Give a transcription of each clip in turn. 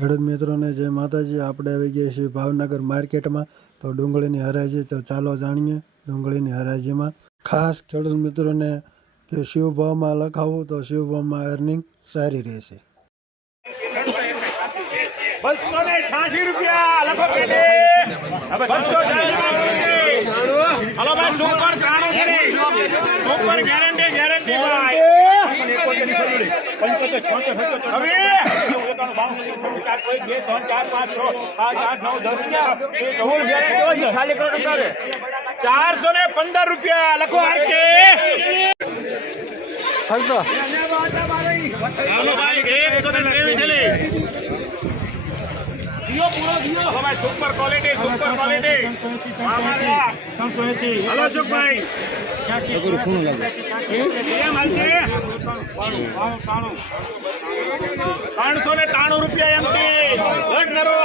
ખેડૂત મિત્રોને જય માતાજી। આપણે આવી ગયા છીએ ભાવનગર માર્કેટમાં। તો ડુંગળીની હરાજી, તો ચાલો જાણીએ ડુંગળીની હરાજીમાં। ખાસ ખેડૂત મિત્રોને કે શિવ ભાવમાં લખાવું તો શિવ ભાવમાં અર્નિંગ સારી રહેશે। 286 રૂપિયા લખો કેડે હવે 286 હલો ભાઈ સુપર 93 સુપર ગેરંટી ભાઈ હવે 415 રૂપિયા લખો આરકે હલતો હાલો ભાઈ 123 થેલી દિયો પૂરો દિયો હવે સુપર ક્વોલિટી અમારા 380 હાલો સુખભાઈ સગુર કોણ લાગે કેમ હાલશે 393 રૂપિયા એમટી લડ કરો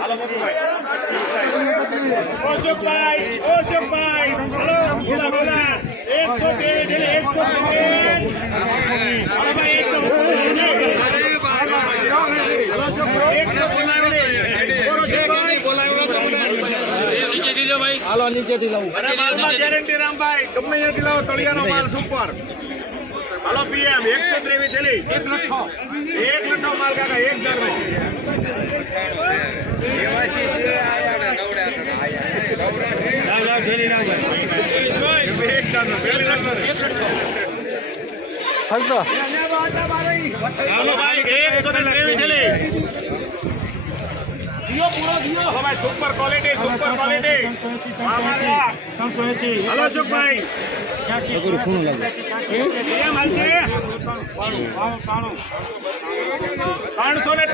હાલો સુખભાઈ હાલો બોલા 123 હાલો ભાઈ હાલો નીચેથી લાવું ગેરંટી રામભાઈ ગમે ત્યાંથી લાવો તળિયાનો માલ સુપર હાલો પીએમ 123 થેલી 1 લઠ્ઠો માલ કાકા 1000 હલતો હાલો ભાઈ 123 થેલી દિયો પૂરો દિયો હવે સુપર ક્વોલિટી અમારા 380 હાલો સુખભાઈ સગુર કોણ લાગે કેમ હાલશે 393